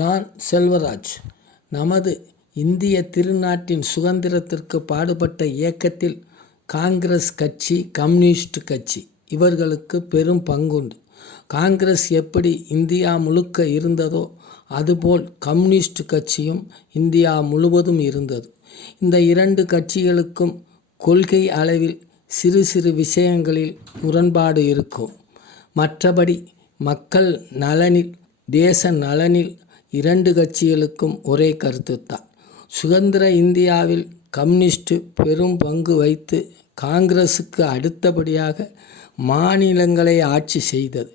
நான் செல்வராஜ். நமது இந்திய திருநாட்டின் சுதந்திரத்திற்கு பாடுபட்ட இயக்கத்தில் காங்கிரஸ் கட்சி, கம்யூனிஸ்ட் கட்சி இவர்களுக்கு பெரும் பங்குண்டு. காங்கிரஸ் எப்படி இந்தியா முழுக்க இருந்ததோ அதுபோல் கம்யூனிஸ்ட் கட்சியும் இந்தியா முழுவதும் இருந்தது. இந்த இரண்டு கட்சிகளுக்கும் கொள்கை அளவில் சிறு சிறு விஷயங்களில் முரண்பாடு இருக்கும். மற்றபடி மக்கள் நலனில், தேச நலனில் இரண்டு கட்சிகளுக்கும் ஒரே கருத்துத்தான். சுதந்திர இந்தியாவில் கம்யூனிஸ்ட் பெரும் பங்கு வைத்து காங்கிரஸுக்கு அடுத்தபடியாக மாநிலங்களை ஆட்சி செய்தது.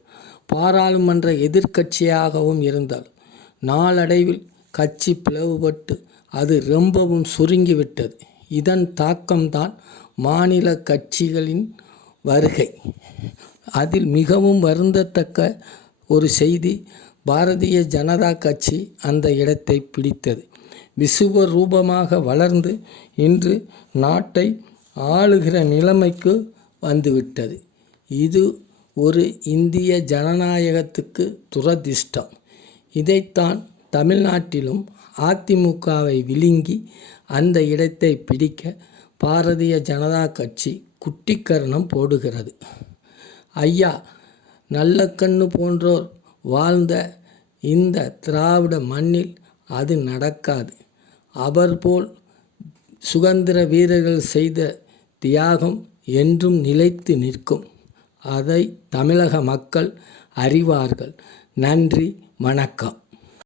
பாராளுமன்ற எதிர்க்கட்சியாகவும் இருந்தது. நாளடைவில் கட்சி பிளவுபட்டு அது ரொம்பவும் சுருங்கிவிட்டது. இதன் தாக்கம்தான் மாநில கட்சிகளின் வருகை. அதில் மிகவும் வருந்தத்தக்க ஒரு செய்தி, பாரதிய ஜனதா கட்சி அந்த இடத்தை பிடித்தது. விசுவரூபமாக வளர்ந்து இன்று நாட்டை ஆளுகிற நிலைமைக்கு வந்துவிட்டது. இது ஒரு இந்திய ஜனநாயகத்துக்கு துரதிர்ஷ்டம். இதைத்தான் தமிழ்நாட்டிலும் அதிமுகவை விழுங்கி அந்த இடத்தை பிடிக்க பாரதிய ஜனதா கட்சி குட்டிக்கரணம் போடுகிறது. ஐயா நல்லக்கண்ணு போன்றோர் வாழ்ந்த இந்த திராவிட மண்ணில் அது நடக்காது. அவர்போல் சுதந்திர வீரர்கள் செய்த தியாகம் என்றும் நிலைத்து நிற்கும். அதை தமிழக மக்கள் அறிவார்கள். நன்றி, வணக்கம்.